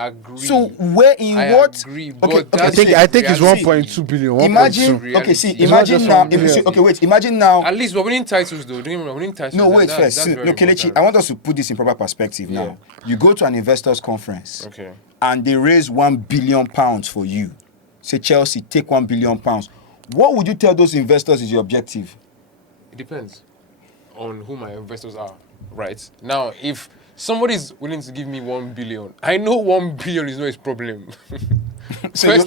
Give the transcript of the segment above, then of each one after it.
agree. So where in I what? agree, Okay, but okay, that's I think it's reality. 1.2 billion. Imagine, 1.2. okay, see, Reality. It's not imagine just now. 1 billion. Okay, wait, imagine now. At least we're winning titles, though. We're winning titles. No, wait that's, first. That's very No, Kelechi, important. I want us to put this in proper perspective Yeah. now. You go to an investors conference, Okay. and they raise £1 billion for you. Say Chelsea, take £1 billion. What would you tell those investors is your objective? It depends on who my investors are, right? Now, if somebody's willing to give me 1 billion, I know 1 billion is not his problem. So you're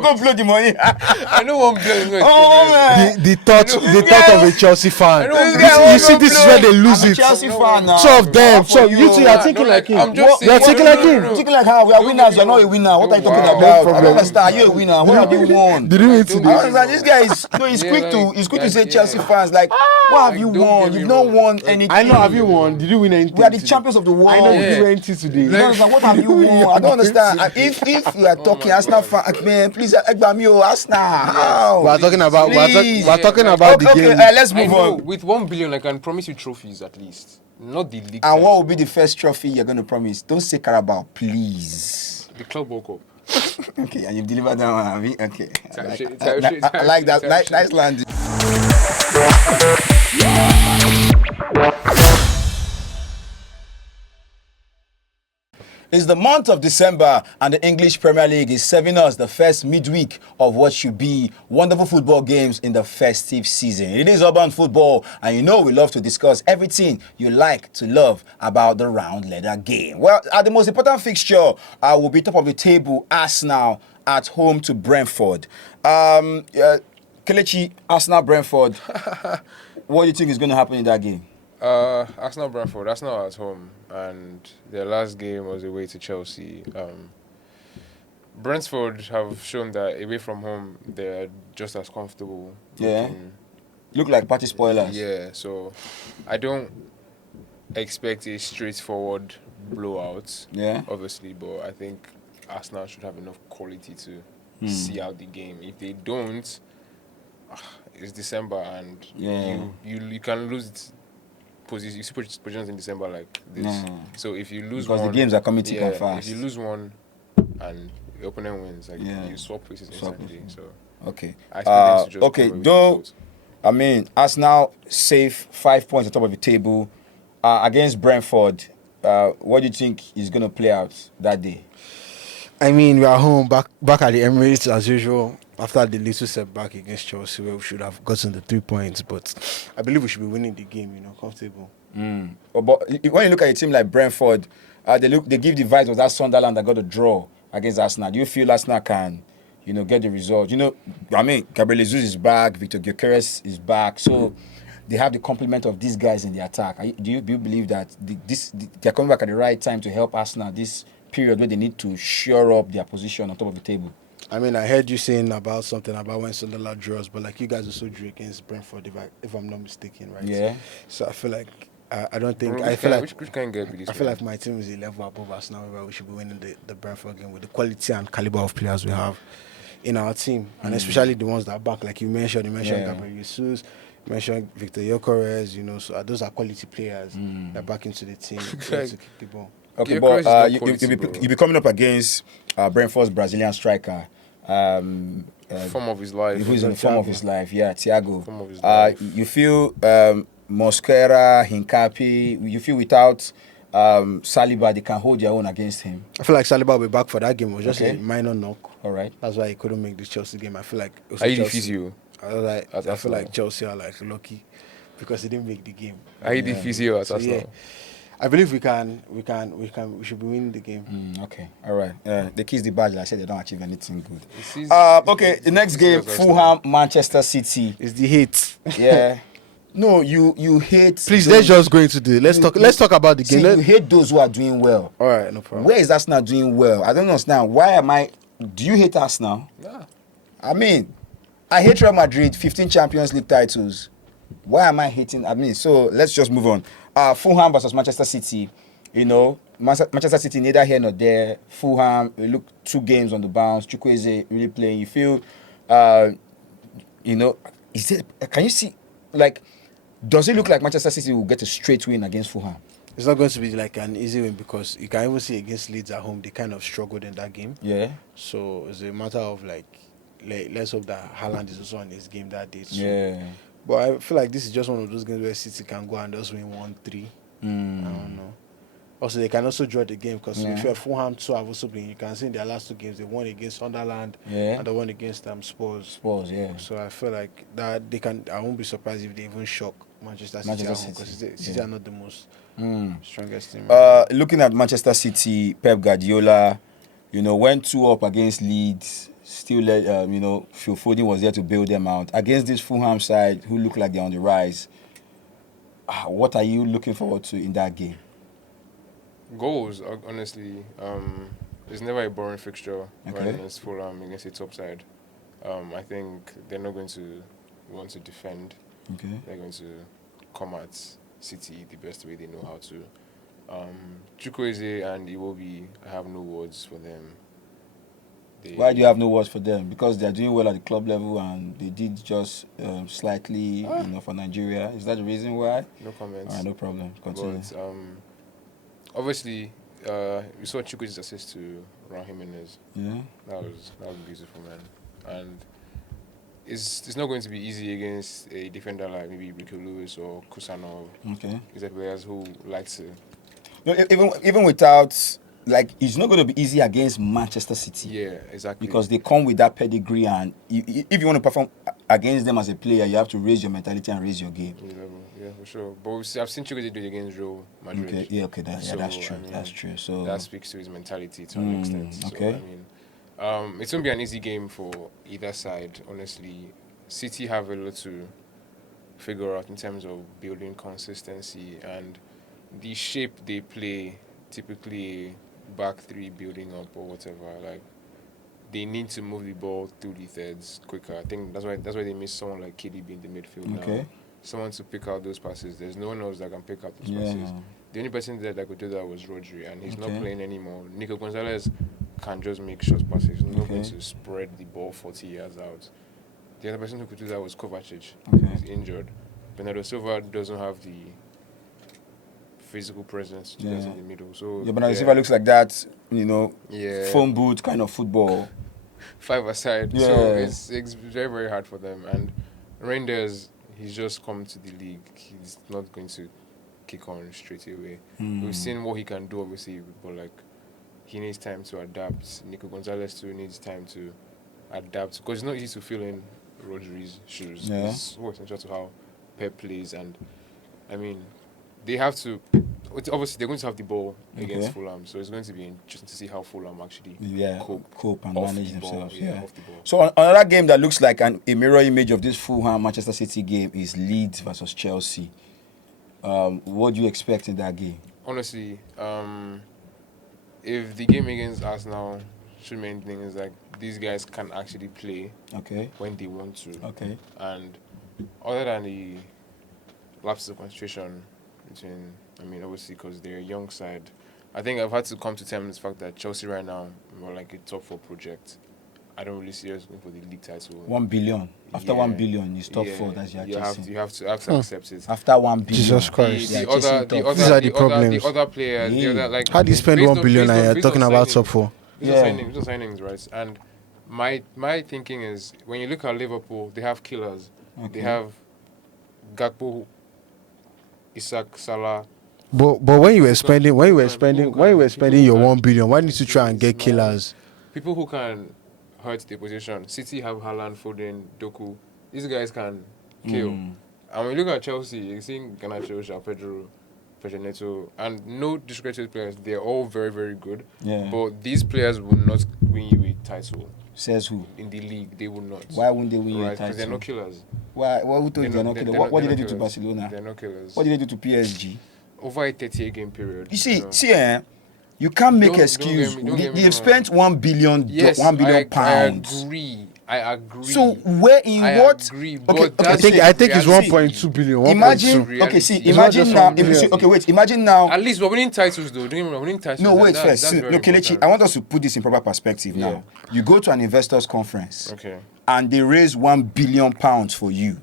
going to blow the money. I know 1 billion is not his Oh, problem. man. The thought of a Chelsea fan. I know You see, this is where they lose I'm a it. Chelsea fan now. Two of them. So you two are No, thinking like him. I'm just You are saying- thinking no, like no, no, him. no. You thinking like how we are Don't winners, get you're me not a wrong. winner. What are you talking Wow. about? No I don't understand. Are you a winner? What have you won? Did you win today? I don't understand. This guy is no. He's Yeah, quick to. like, He's quick to like, say yeah. Chelsea fans like, what have you don't won? get me You've not wrong. won anything. I know. Have you won? Did you win anything? We are the today? champions of the world. I know. Did Yeah. you win anything today? You don't understand. What have you won? I don't understand. And if you are talking my Arsenal God. fan, man, please, Egbami, Arsenal. How? We are talking about. Please. We are talking Yeah, about the Okay, game. let's I move know, on. with 1 billion, I can promise you trophies at least. Not the league. And what title. will be the first trophy you're going to promise? Don't say Carabao, please. The Club World Cup. Okay, and you've delivered that one, have you? Okay. Type shit, I type shit, I like that. type Nice, shit. nice landing. It's the month of December, and the English Premier League is serving us the first midweek of what should be wonderful football games in the festive season. It is urban football, and you know we love to discuss everything you like to love about the round leather game. Well, at the most important fixture will be top of the table, Arsenal at home to Brentford. Kelechi, Arsenal, Brentford. What do you think is going to happen in that game? Arsenal Brentford. Arsenal at home, and their last game was away to Chelsea. Brentford have shown that away from home they're just as comfortable. Yeah. looking. Look like party spoilers. Yeah. So I don't expect a straightforward blowout. Yeah. Obviously, but I think Arsenal should have enough quality to see out the game. If they don't, it's December, and Yeah. you can lose it. You see positions in December like this. Yeah. So if you lose Because one, the games are coming thick and fast. If you lose one and the opponent wins, like Yeah. you swap places Swap instantly. places. So Okay. I expect them to just Okay, come away with though, results. I mean, Arsenal safe 5 points at the top of the table against Brentford. What do you think is going to play out that day? I mean, we are home back at the Emirates as usual. After the little setback against Chelsea, where we should have gotten the 3 points, but I believe we should be winning the game. Comfortable. But when you look at a team like Brentford, they give the vibes of that Sunderland that got a draw against Arsenal. Do you feel Arsenal can, get the result? I mean, Gabriel Jesus is back, Victor Gyökeres is back, so they have the complement of these guys in the attack. Do you believe that they're coming back at the right time to help Arsenal this period where they need to shore up their position on top of the table? I mean, I heard you saying about something about when Sunderland draws, but like you guys also drew against Brentford, if I'm not mistaken, right? Yeah. So I feel like I don't think Bro, I feel like which can get this? I feel like my team is a level above us now, where we should be winning the Brentford game with the quality and caliber of players we have in our team, and especially the ones that are back, like you mentioned. Gabriel Jesus, you mentioned Victor Gyökeres. So those are quality players that are back into the team to kick the ball. Okay, Gyökeres but is not you'll quality, be coming up against Brentford's Brazilian striker. Form of his life. Who is in the form of his life, Thiago. Form of his life. You feel Mosquera, Hincapi, you feel without Saliba, they can hold their own against him. I feel like Saliba will be back for that game. It was just Okay. a minor knock. All right. That's why he couldn't make the Chelsea game. I feel like it was Are you the Chelsea. physio? I feel like Chelsea are like lucky because he didn't make the game. Are you the physio at So, Arsenal? yeah, I believe we should be winning the game. Okay. All right. They kiss the badge. Like I said they don't achieve anything good. This is- Okay. The next game, This is Fulham, Manchester City. It's the hate. Yeah. No, you hate. Please, those- let's just go into the let's talk about the See, game. you hate those who are doing well. All right, no problem. Where is Arsenal doing well? I don't understand. Do you hate Arsenal? Nah. I mean, I hate Real Madrid, 15 Champions League titles. Why am I hating? So let's just move on. Fulham versus Manchester City. Manchester City neither here nor there. Fulham, we look 2 games on the bounce. Chukwueze really playing. You feel, can you see, does it look like Manchester City will get a straight win against Fulham? It's not going to be like an easy win because you can even see against Leeds at home, they kind of struggled in that game. Yeah. So it's a matter of like, let's hope that Haaland is also on his game that day too. Yeah. But I feel like this is just one of those games where City can go and just win 1-3. I don't know. Also, they can also draw the game because if you're Fulham too have also been, you can see in their last 2 games, they won against Sunderland and they won against Spurs. Spurs, yeah. So I feel like that they can. I won't be surprised if they even shock Manchester City because City are not the most strongest team. Looking at Manchester City, Pep Guardiola, went 2 up against Leeds. Still let Phil Foden was there to bail them out against this Fulham side who look like they're on the rise. What are you looking forward to in that game? Goals, honestly, it's never a boring fixture Okay. right against Fulham, against a top side. I think they're not going to want to defend. Okay. They're going to come at City the best way they know how to. Chukwueze and Iwobi, I have no words for them. Why do you have no words for them? Because they're doing well at the club level and they did just slightly, for Nigeria. Is that the reason why? No comments. All right, no problem. Continue. But obviously, you saw Chukwueze's assist to Raul Jimenez. Yeah. That was beautiful, man. And it's not going to be easy against a defender like maybe Rico Lewis or Kusanov. Okay. These are players who like to. No, even without, it's not going to be easy against Manchester City. Yeah, exactly. Because they come with that pedigree, and if you want to perform against them as a player, you have to raise your mentality and raise your game. Yeah, for sure. But I've seen Chukwueze do it against Real Madrid. Okay, yeah, okay, that's true. I mean, That's true. So that speaks to his mentality to an extent. So, okay. I mean, it won't be an easy game for either side, honestly. City have a lot to figure out in terms of building consistency and the shape they play, typically back 3 building up or whatever. Like, they need to move the ball through the thirds quicker. I think that's why they miss someone like KDB in the midfield now. Someone to pick out those passes. There's no one else that can pick out those passes. The only person that could do that was Rodri, and he's not playing anymore. Nico Gonzalez can just make short passes. He's not going to spread the ball 40 yards out. The other person who could do that was Kovacic. He's injured. Bernardo Silva doesn't have the physical presence to get in the middle. So Bernardo Silva looks like that, phone booth kind of football. 5 aside. Yeah. So it's very, very hard for them. And Reinders, he's just come to the league. He's not going to kick on straight away. We've seen what he can do, obviously, but he needs time to adapt. Nico Gonzalez too needs time to adapt because it's not easy to fill in Rodri's shoes. Yeah. It's so essential to how Pep plays, and I mean, they have to. Obviously, they're going to have the ball against Fulham, so it's going to be interesting to see how Fulham actually cope and manage themselves. Off the ball. So another game that looks like a mirror image of this Fulham Manchester City game is Leeds versus Chelsea. What do you expect in that game? Honestly, if the game against Arsenal should mean things like these guys can actually play when they want to. Okay. And other than the lapses of concentration between, obviously because they're a young side, I think I've had to come to terms with the fact that Chelsea right now are like a top 4 project. I don't really see us going for the league title. 1 billion. After 1 billion, it's top 4. That's your you have to accept it. After 1 billion. Jesus Christ. These are the problems. The other players, how do you spend 1 billion and you're talking about top 4? These are signings, right? And my thinking is, when you look at Liverpool, they have killers. They have Gakpo, Isak, Salah. But when you were spending your 1 billion, why didn't you try and get killers? People who can hurt the position. City have Haaland, Foden, Doku. These guys can kill. And when you look at Chelsea, you see Garnacho, João Pedro Neto, and no disrespect to these players, they're all very, very good. Yeah. But these players will not win you a title. Says who? In the league, they will not. Why wouldn't they win a title? Because they're not killers. Why? Who told you they're not killers? What did they do to Barcelona? They're not killers. What did they do to PSG? Over a 38-game period. You see, you can't make excuse. They've spent 1 billion, yes, 1 billion pounds. I agree. So where in I what? agree, Okay, but I think it's 1.2 billion. Imagine. 1.2. Okay, see. It's Imagine now. Imagine now. At least we're winning titles, though. We're winning titles. No, wait first. That's No, very Kelechi, important. I want us to put this in proper perspective now. You go to an investors conference. Okay. And they raise 1 billion pounds for you.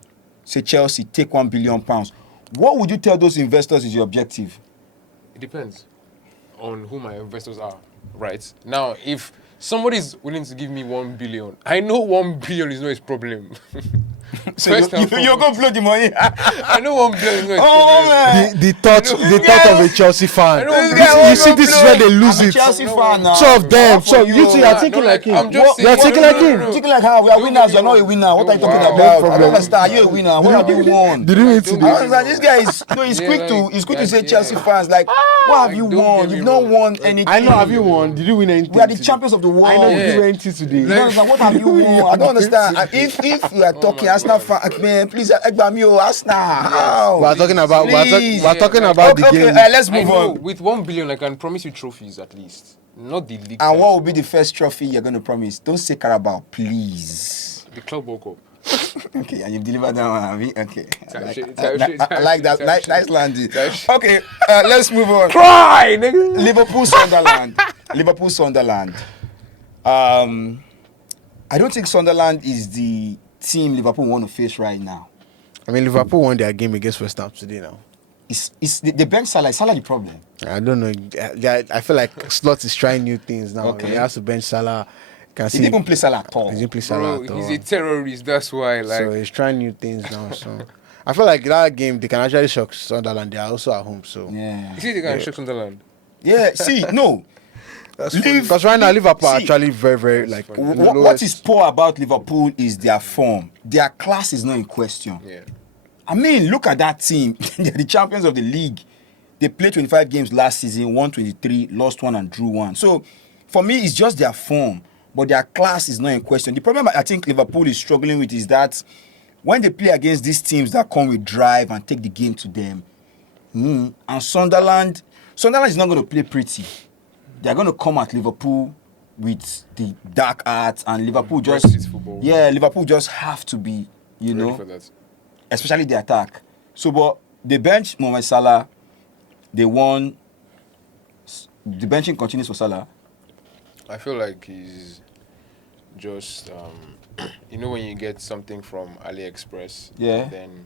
Say Chelsea, take 1 billion pounds. What would you tell those investors is your objective? It depends on who my investors are, right? Now, if somebody's willing to give me 1 billion, I know 1 billion is not his problem. So First and you're going to blow the money. I know 1 billion is not his Oh, problem. man. The thought of a Chelsea fan. I don't You see, this is where they lose I'm a it. Chelsea fan now. Two of them. So you two are Nah, thinking no, like him. I'm just You are saying- thinking no, like no, no, him. no. Thinking like how we are Don't winners, get you're me not a wrong. winner. What are you talking Wow. about? I problem. don't understand. Are you a winner? What have you won? Did you win today? I don't understand. This guy is no. He's Yeah, quick to. like, He's quick to like, say yeah. Chelsea fans like, what have you don't won? get me You've not wrong. won anything. I know. Have you won? Did you win anything? We are the today? champions of the world. I know. Did Yeah. you win anything today? You don't understand. What have you won? I don't understand. And if you are talking my Arsenal God. fan, man, please, Egbamio, Arsenal. How? We are talking about. Please. We are talking Yeah, about the Okay, game. let's I move know on. with 1 billion, I can promise you trophies at least. Not the league. And title. what will be the first trophy you're going to promise? Don't say Carabao, please. The Club World Cup. Okay, and you've delivered that one, have you? Okay. Type shit, I type shit, I like that. type Nice, shit. nice landing. Type shit. Okay, let's move on. Cry, nigga. Liverpool Sunderland. Liverpool Sunderland. I don't think Sunderland is the team Liverpool want to face right now. I mean, Liverpool won their game against West Ham today. Now, It's the bench Salah. Is Salah the problem? I don't know. I feel like Slot is trying new things now. Okay. He has to bench Salah. Can He see didn't even play Salah at all. he didn't play Salah Bro, at all. he's a terrorist. That's why. Like, So he's trying new things now. So I feel like that game they can actually shock Sunderland. They are also at home. So Yeah. you see, they can shock Sunderland. Yeah. See, no. because right now Liverpool are See, actually very like funny. the What lowest- is poor about Liverpool is their form. Their class is not in question. Yeah. I mean, look at that team. They're the champions of the league. They played 25 games last season, won 23, lost one and drew one. So, for me, it's just their form. But their class is not in question. The problem I think Liverpool is struggling with is that when they play against these teams that come with drive and take the game to them, and Sunderland is not going to play pretty. They're going to come at Liverpool with the dark arts, and Liverpool just, Brexit football. Liverpool just have to be, Ready know, for that. especially the attack. So, but they bench Mohamed Salah. They won. The benching continues for Salah. I feel like he's just, you know, when you get something from AliExpress, Yeah. then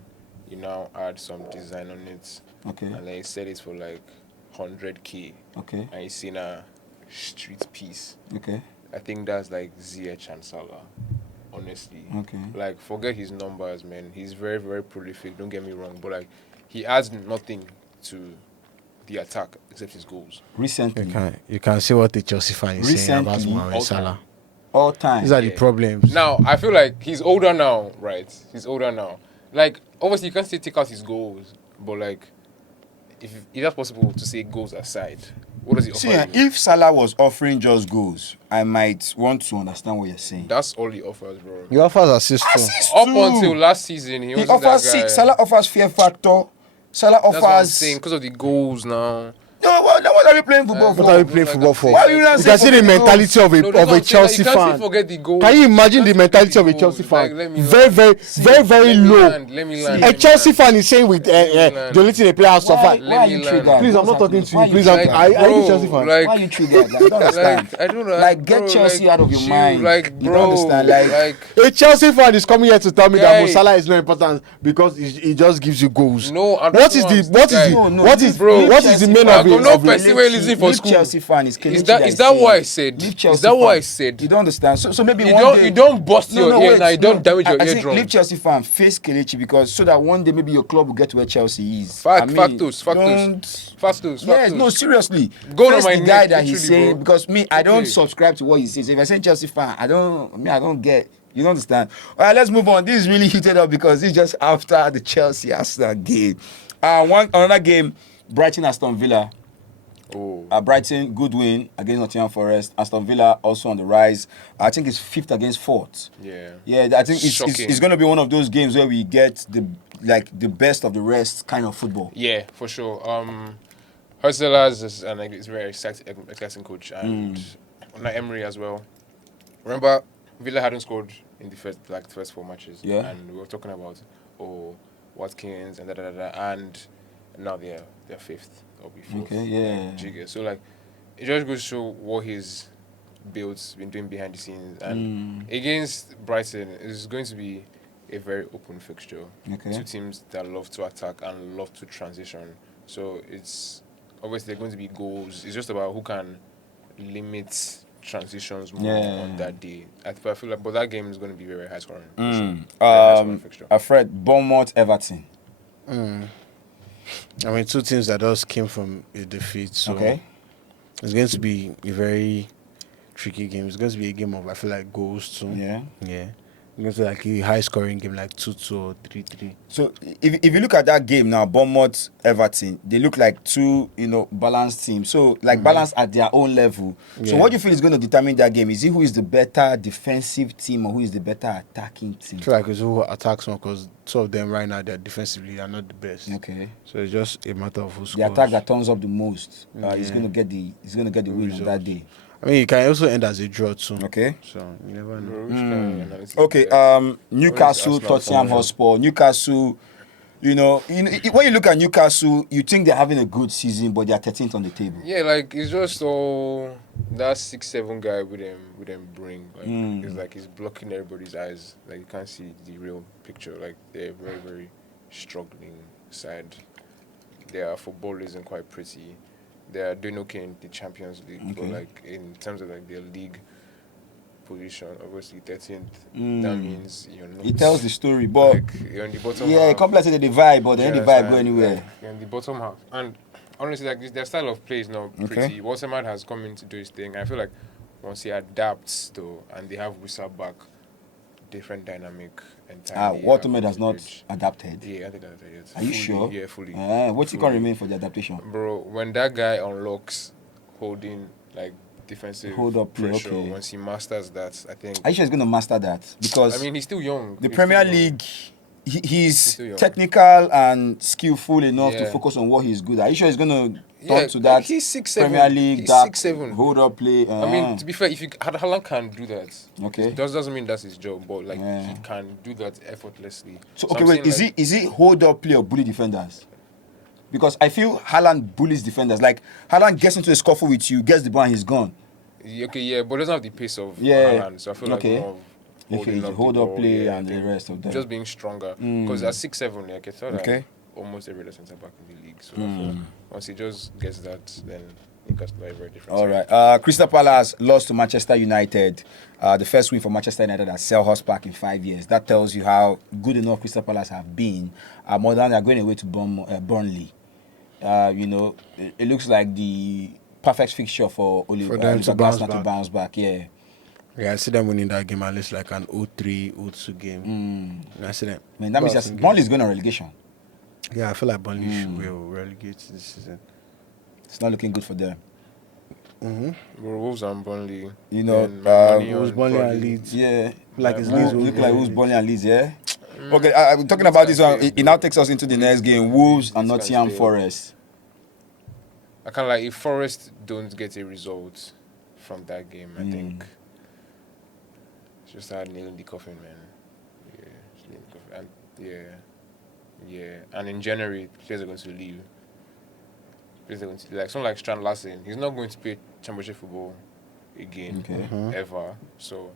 you now add some design on it, Okay. and then you sell it for like 100k, Okay. and you see a street piece. Okay. I think that's like Ziyech and Salah, honestly. Okay. Like, forget his numbers, man. He's very, very prolific, don't get me wrong, but like, he adds nothing to the attack except his goals. Recently, you can see what the Chelsea fan is saying about Recently, Mohamed Salah. all time. These are the Yeah. problems. Now, I feel like he's older now, right? He's older now. Like, obviously, you can't still take out his goals, but like, if that's possible to say goals aside, what does he offer? See, you? if Salah was offering just goals, I might want to understand what you're saying. That's all he offers, bro. He offers assist too. Assist Up too. until last season, he He was offers that guy. Salah offers fear factor. Salah That's what I'm offers. saying, because of the goals now. No, what are we playing football for? What are we playing football for? Why are you not You can see saying the for the mentality of No, that's a what I'm saying, Chelsea you can't fan. still forget the goals. Can you imagine the can't mentality forget of a the Chelsea goals. fan? Like, let me Very, land. very Let me low. land, let me land, A let me Chelsea land. fan is saying with the only thing they play out so far. Why are you Let me triggered? land. Please, I'm not What's talking to you. happening? Please, Why I'm. you Like, Are you bro, Chelsea fan? like- Why are you triggered? Like, I don't understand. Like, I don't know. Like, get Chelsea out of your chill, mind. Like, You bro, don't understand, like- A Chelsea fan is coming here to tell me that Mo Guy. Salah is not important because he just gives you goals. No, I don't What is know the I'm what is guy. the No, what leave- is bro, leave what is the Chelsea main fan. of I it? don't know of it? person where listening for Leave school. Chelsea fan is Is that what I said? Leave Is Chelsea that what fan. I said? You don't understand. So maybe You one don't day you don't bust your ear now. You don't damage your I think eardrum. leave Chelsea fan, face Kelechi, because so that one day maybe your club will get to where Chelsea is. Factos. Yes, Factos. no, seriously. Go on Face my the guy neck, that he's literally, saying, bro. because me, I don't Okay. subscribe to what he says. If I say Chelsea fan, I don't get. You don't understand. All right, let's move on. This is really heated up because it's just after the Chelsea Arsenal game. Another game, Brighton Aston Villa. Oh, Brighton, good win against Nottingham Forest. Aston Villa also on the rise. I think it's fifth against fourth. yeah. Yeah, I think it's Shocking. going to be one of those games where we get the best of the rest kind of football. Yeah, for sure. Hurselas is it's very exciting coach, and Unai Emery as well. Remember, Villa hadn't scored in the first 4 matches. Yeah. And we were talking about Watkins and and now they're fifth or be fourth. Okay, yeah. Jigger. So like, it just goes to show what he's been doing behind the scenes, and against Brighton is going to be a very open fixture. Okay. Two teams that love to attack and love to transition. So it's obviously there are going to be goals. It's just about who can limit transitions more Yeah. on that day. I feel like, but that game is going to be very high scoring. for sure. Mm. Very high scoring fixture. Alfred, Bournemouth, Everton. I mean, two teams that just came from a defeat, so Okay. it's going to be a very tricky game. It's going to be a game of, I feel like, goals too. Yeah. Yeah. It's going to be like a high scoring game, like 2-2 or 3-3. So if you look at that game now, Bournemouth, Everton, they look like two, balanced teams. So like balanced at their own level. So Yeah. what do you feel is going to determine that game? Is it who is the better defensive team or who is the better attacking team? I feel like it's who attacks more because two of them right now, they're defensively are not the best. Okay. So it's just a matter of who The scores. attack that turns up the most is Yeah. going to get the win on that day. I mean, it can also end as a draw too. Okay. So you never know. Bro, which kind of analysis Okay, is that? Newcastle, Arsenal Tottenham forward? Hotspur. Newcastle, when you look at Newcastle, you think they're having a good season, but they're 13th on the table. Yeah, like it's just all that 6'7" guy with them bring. Like it's like he's blocking everybody's eyes. Like you can't see the real picture. Like they're very, very struggling side. Their football isn't quite pretty. They are doing okay in the Champions League, but Okay. like in terms of like their league position, obviously 13th. Mm. That means you're not. It tells the story, but like you're on the bottom. yeah, half. completely the vibe, but then the Yeah, vibe so, go anywhere. like, you're in the bottom half, and honestly, like their style of play is not Okay. pretty. Waterman has come in to do his thing. I feel like once he adapts though, and they have Wissa back, different dynamic entirely. Waterman on has the not pitch. adapted. Yeah, I think that's it. Are you Fully, sure? Yeah, fully. What's he Fully. can remain for the adaptation? Bro, when that guy unlocks holding like defensive Hold up play, pressure, okay. once he masters that, I think. Are you sure he's going to master that? Because I mean, he's still young. the He's Premier still young. League, he's still young. technical and skillful enough to Yeah. focus on what he's good at. Are you sure he's going to Yeah, turn to like, that he's 6'7". Premier League, He's that 6'7". hold up play? I mean, to be fair, if you Haaland can do that, Okay. it doesn't mean that's his job, but like Yeah. he can do that effortlessly. So I'm okay, wait, saying, is it hold up play or bully defenders? Because I feel Haaland bullies defenders. Like Haaland gets into a scuffle with you, gets the ball and he's gone. Okay, yeah, but doesn't have the pace of Yeah. Haaland, so I feel like Okay. more of Okay, holding it's up hold the up ball, play yeah, and the I think rest of them. just being stronger. Mm. Because at 6'7", I can tell that Okay. almost every other centre back in the league. So I feel once he just gets that, then Newcastle are a very different. All side. right. Crystal Palace lost to Manchester United. The first win for Manchester United at Selhurst Park in 5 years. That tells you how good enough Crystal Palace have been. More than they're going away to Burnley. It looks like the perfect fixture for For them to bounce Glasner to back. bounce back. Yeah. Yeah, I see them winning that game at least like an 0-3, 0-2 game. And I see them. I mean, that means bouncing Burnley is going on relegation. games. Yeah, I feel like Burnley will relegate this season. It's not looking good for them. Bro, Wolves and Burnley. You know, then money Wolves, on Burnley and Burnley. Leeds. Yeah. Like it's Yeah, Leeds. Look like who's Burnley and Leeds, yeah? Mm. Okay, I'm talking about this one. It now takes us into the next game. Wolves and Leeds can Nottingham stay. Forest. I can't like if Forest don't get a result from that game, I think it's just start nailing the coffin, man. Yeah, just nailing the coffin. And yeah. And in January, players are going to leave. Players are going to like someone like Strand Larsen. He's not going to play championship football again Okay. ever. So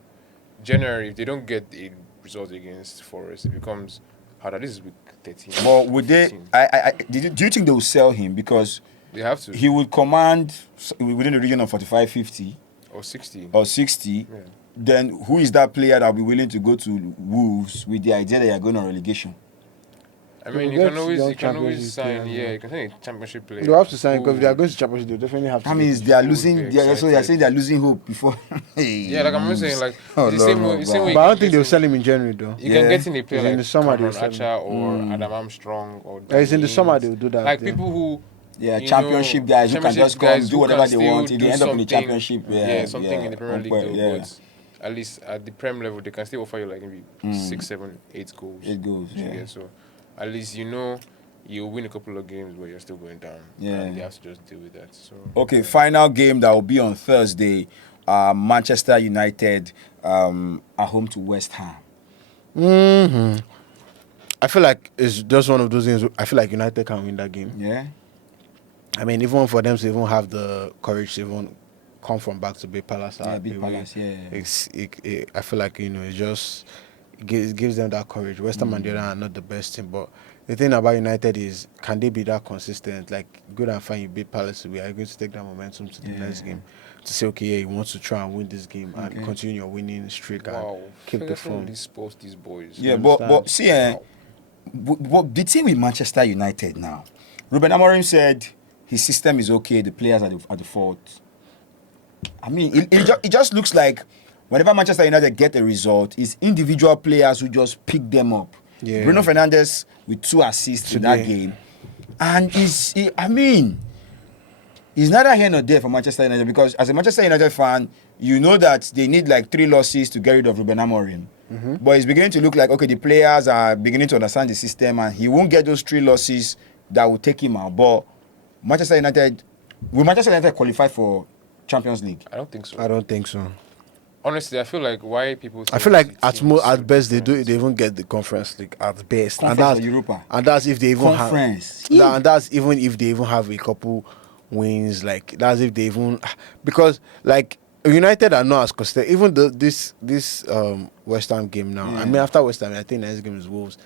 January, if they don't get a result against Forest, it becomes harder. This is week 13. But would they? 15. Do you think they will sell him because They have to. he would command within the region of 45, 50 or 60. or 60? Yeah. Then who is that player that will be willing to go to Wolves with the idea that you're going on relegation? I mean, You you get can always, young you can always Champions League sign. players, Yeah, yeah. you can sign a championship player. You have to sign because if they are Who- going to championship, they'll definitely have to. That get means it. they are Wolves losing. be So you're excited. saying they're losing hope before. Yeah, like I'm just saying, like Oh, it's the same Lord, way. The same way. But I you don't can think they'll get sell him in January though. You Yeah. can get in a player It's in like the summer Cameron they'll sell Archer or Adam Armstrong or. Yeah, it's in the Dan summer Ings. they'll do that. Like yeah. people who. Yeah, you championship know, guys who can just come guys do who whatever can they want. still If they do end up in the something- championship, yeah, something in the Premier League though. Yeah. But at least at the Prem level, they can still offer you like maybe 6, 7, 8 goals. 8 goals, You yeah. get, so at least you win a couple of games where you're still going down. Yeah. And they have to just deal with that. So Okay, final game that will be on Thursday. Manchester United are home to West Ham. I feel like it's just one of those games. I feel like United can win that game. Yeah. I mean, even for them to even have the courage to even come from back to Bay Palace. Yeah, Big Palace. Yeah. I feel like it just gives them that courage. West Ham and the other are not the best team, but The thing about United is, can they be that consistent? Like, good and fine, you beat Palace, we are going to take that momentum to the next game to say, okay, yeah, you want to try and win this game and continue your winning streak Wow. and keep the Ferguson form. really spoils these boys. Yeah, You but understand? see, the team with Manchester United now, Ruben Amorim said his system is okay, the players are the fault. I mean, it just looks like whenever Manchester United get a result, it's individual players who just pick them up. Yeah. Bruno Fernandes with 2 assists in that Today. game. And it's neither here nor there for Manchester United, because as a Manchester United fan, you know that they need like 3 losses to get rid of Ruben Amorim. But it's beginning to look like, okay, the players are beginning to understand the system and he won't get those 3 losses that will take him out. But will Manchester United qualify for Champions League? I don't think so. I don't think so. Honestly, I feel like why people. I think feel like the at team is so best they different. even get the Conference League at best, Conference or Europa? and that's if they even Conference. have, and that's even if they even have a couple wins. Like that's if they even, because like United are not as consistent. Even this West Ham game now. I mean, after West Ham, I think next game is Wolves.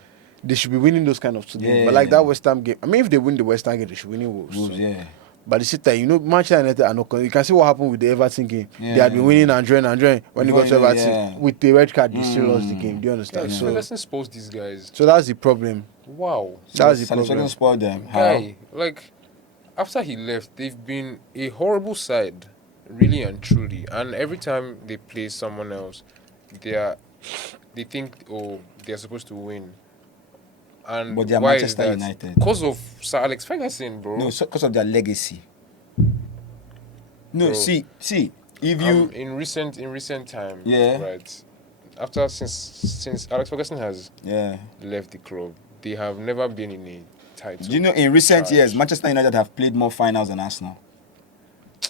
They should be winning those kind of 2 games. But like that West Ham game, I mean, if they win the West Ham game, they should win Wolves. Wolves, So. yeah. But the same time, you know, Manchester United are not. You can see what happened with the Everton game. Yeah, They had been yeah. winning and drawing. When they got to Before, Everton, yeah. with the red card, they still lost the game. Do you understand? Yeah, So, Ferguson spoils these guys. so that's the problem. Wow. That's the Ferguson problem. spoiled them. How? Guy, like, after he left, they've been a horrible side, really and truly. And every time they play someone else, they think, oh, they're supposed to win. And But they are why Manchester is that? United. Because of Sir Alex Ferguson, bro. No, because of their legacy. No, Bro. see, if you in recent time, Yeah. right. Since Alex Ferguson has left the club, they have never been in a title. do you know in recent charge. years Manchester United have played more finals than Arsenal?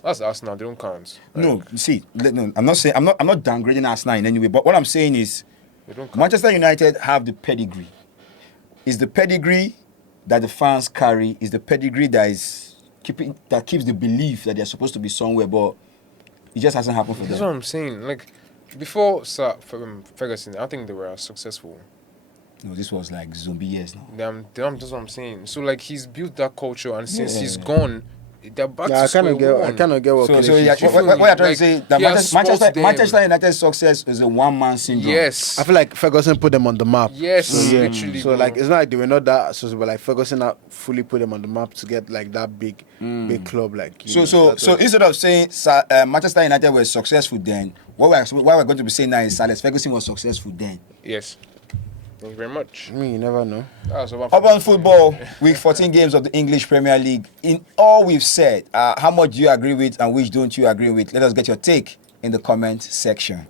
That's Arsenal. They don't count. No, see, no, I'm not saying I'm not downgrading Arsenal in any way, but what I'm saying is They don't count. Manchester United have the pedigree. Is the pedigree that the fans carry, is the pedigree that keeps the belief that they're supposed to be somewhere, but it just hasn't happened for That's them. what I'm saying. Like, before Sir Ferguson, I don't think they were as successful. No, this was like zombie years now. That's what I'm saying. So, like, he's built that culture, and since he's Yeah. gone, they're back Yeah, to I square kind of get. one. I kind of get what. So, Kelechi so yeah, is saying. what you're trying to Like, say that he has Manchester spoiled them. Manchester United's success is a one-man syndrome. Yes. I feel like Ferguson put them on the map. Yes, So, yeah. literally. So bro. like it's not like they were not that associated, but like Ferguson not fully put them on the map to get like that big club. Like you know, So instead of saying Manchester United were successful then, what we're going to be saying now is Alex Ferguson was successful then. Yes. Thank you very much. I mean, you never know. That's about Urban football, week 14 games of the English Premier League. In all we've said, how much do you agree with and which don't you agree with? Let us get your take in the comment section.